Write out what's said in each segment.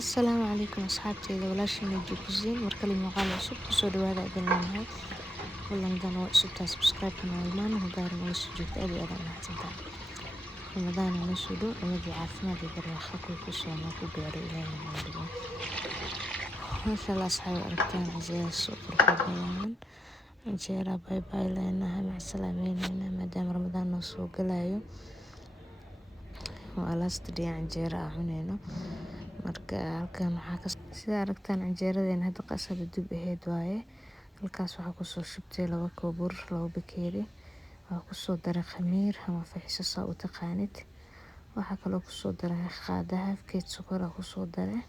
Asalaamu calaykum asxaabteyda walaashayna Jukuzin markale muuqaal cusub kusoo dhawaada idin leenahay kulankan oo cusubtaa subscribe-ka noo ilmaan hadaar nala soo joogta aad iyo aad u mahadsantahay ramadaan noo soo dhow nabadii caafimaad iyo barwaaqo ku soo noo ku gaaro ilaahay noo dhigo masha Allah asxaab aragtaan ciyaar soo qurux badan injeera bye bye leenahay mac salaameynayna maadaama ramadaan noo soo galayo waa last day injeera cuneyno marka halkan waxaa sida aragtaan injeeradeena hadda qasab dib aheyd waaye halkaas waxaa kusoo shubtay 2 koobur 2 bakeeri waxaa kusoo daray khamiir ama faxiso saa u taqaanid waxaa kaloo kusoo daray qaadaha keed sokor kusoo daray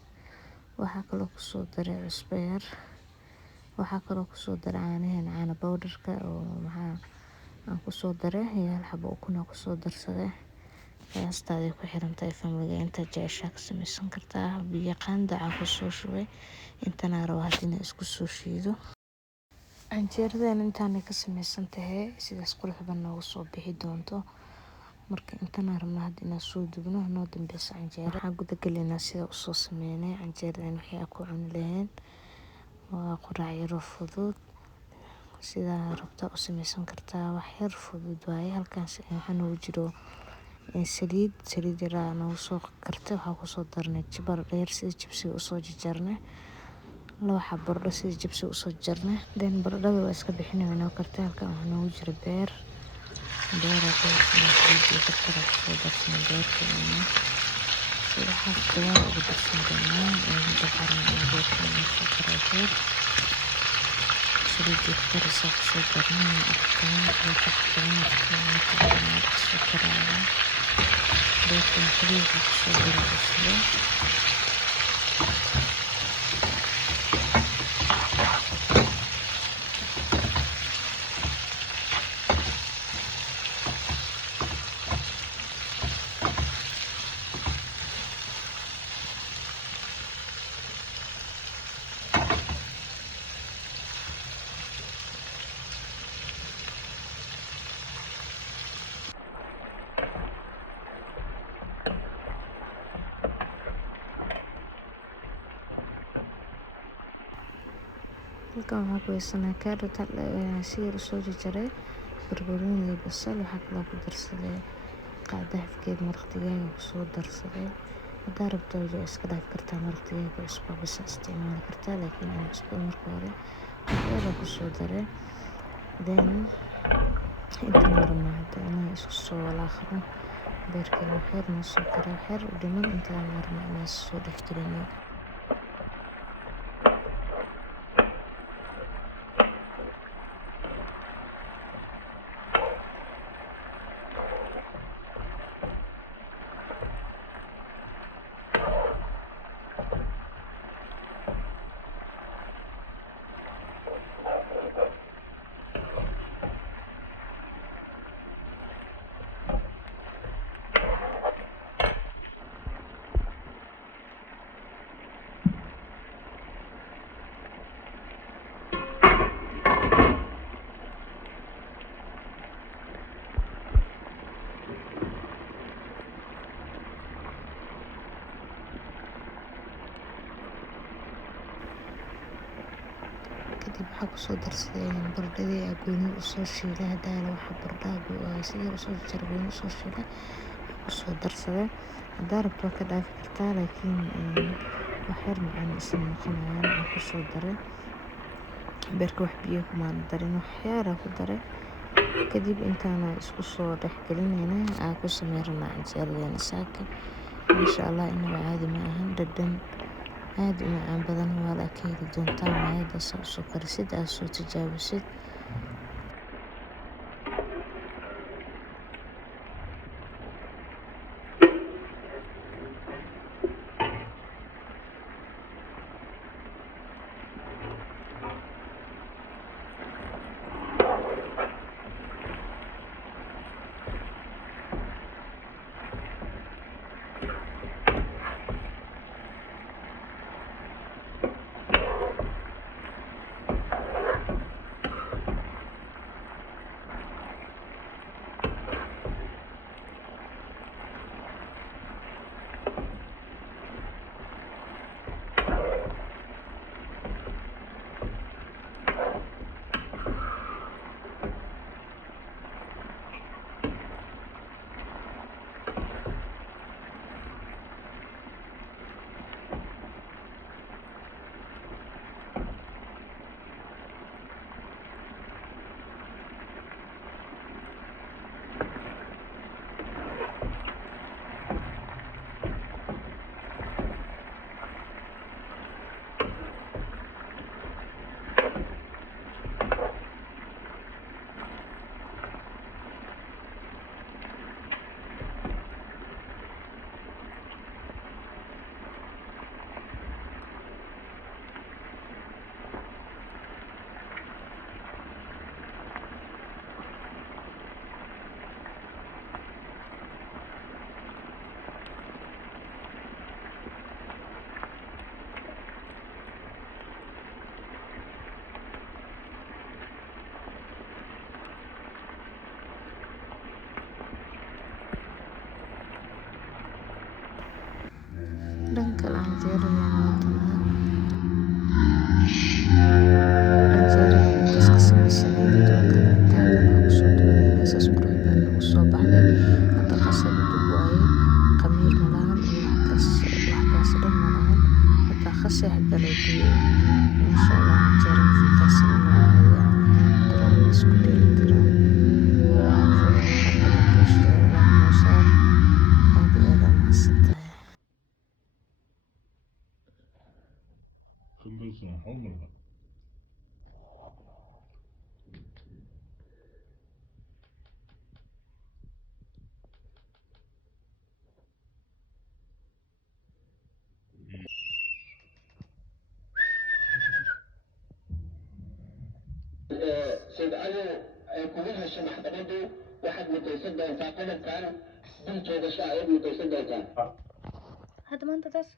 waxaa kaloo kusoo daray cusbo yar waxaa kaloo kusoo daray caano powderka oo maxaa aan kusoo daray iyo hal xabo ukun kusoo darsaday qiyaastada ku xirantahay family inta jecesha ka samaysan kartaa biyo qandac ku soo shubay intana rabo hadina isku soo shiido anjeeradan intaan ka samaysan tahay sidaas qurux badan noogu soo bixi doonto marka intana rabna hadina soo dubno noo dambeeyay anjeera waxaan guda galina sida u soo sameynay anjeeradan waxay ku cuni lahayn waa quraac yar fudud sida rabta u samaysan kartaa wax yar fudud waaye halkaas waxaan ugu jiro saliid yar noogu soo kartay waxaa ku soo darnay jibar dheer sida jibsiga u soo jarnay laba xabo baradho sida jibsiga u soo jarnay baradhada waa iska bixinayna kartay halkan waxaa noogu jiro beer ku soo darsan beerkeena waxaa sidoo ugu darsan doonaa inta qaran beerka soo karay saliid yar soo darnay afkaan oo ka xakamay soo karay beerkan kaliya soo daraysa halkan waxaa ku haysanaa carrot si yar soo jaray barbarooni iyo basal waxaa kaloo ku darsaday qaada hafkeed maraq digaag ku soo darsaday hadaa rabto waa iska dhaaf kartaa maraq digaag cusbo bas isticmaali kartaa laakiin aan cusbo marka hore waxaa ku soo daray inta marna inaan isku soo walaaqno beerka waxyar noo soo karay waxyar u dhiman inta marna inaan soo dhex gelino kadib waxaa ku soo darsaday baradhadii gooni u soo shiiday hadaa waxa baradhada si yar soo jar gooni u soo shiiday ku soo darsaday hadaa rabto ka dhaaf kartaa laakiin wax yar macaan isla noqonayaan ku soo daray beerka wax biyo kuma darin wax yar ku daray kadib intaana isku soo dhex gelinayna aan ku sameeynaa anjeeradan saaka insha Allah inaba caadi ma ahan dhadhan aad u macaan badan waa la keenay doontaa maayada soo karisid aad soo tijaabisid dhanka kale canjeeradeena waa tanaa. Canjeeradeena intaas ka samaysaneyd waa kana inta haddana waa kusoo duwaneynaa saas qurux badan ugu soo baxday. Hadda qasab dub waaye, khamiir malahan iyo wax kaas dhan malahan. Hadda qasay hadda la dubay. Masha Allah canjeera naftaasna inaba caadi aan ahayn, qurux isku dheeli tiran. Fadlan muuqaalka hadaa ka heshay like noo saar. Aad iyo aad aa mahadsantahay. سيد علي كلها شبح بلده واحد متيسد انت قلت كان انت هذا شاعر متيسد انت Hadda maanta taas